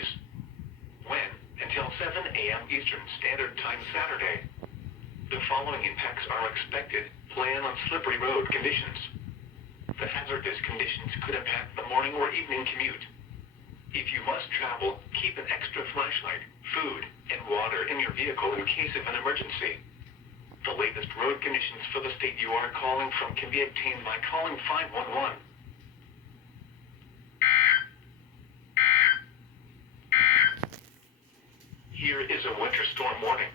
freeze. When? Until 7 a.m. Eastern Standard Time Saturday. The following impacts are expected. Plan on slippery road conditions. The hazardous conditions could impact the morning or evening commute. If you must travel, keep an extra flashlight, food, and water in your vehicle in case of an emergency. The latest road conditions for the state you are calling from can be obtained by calling 511. Here is a winter storm warning.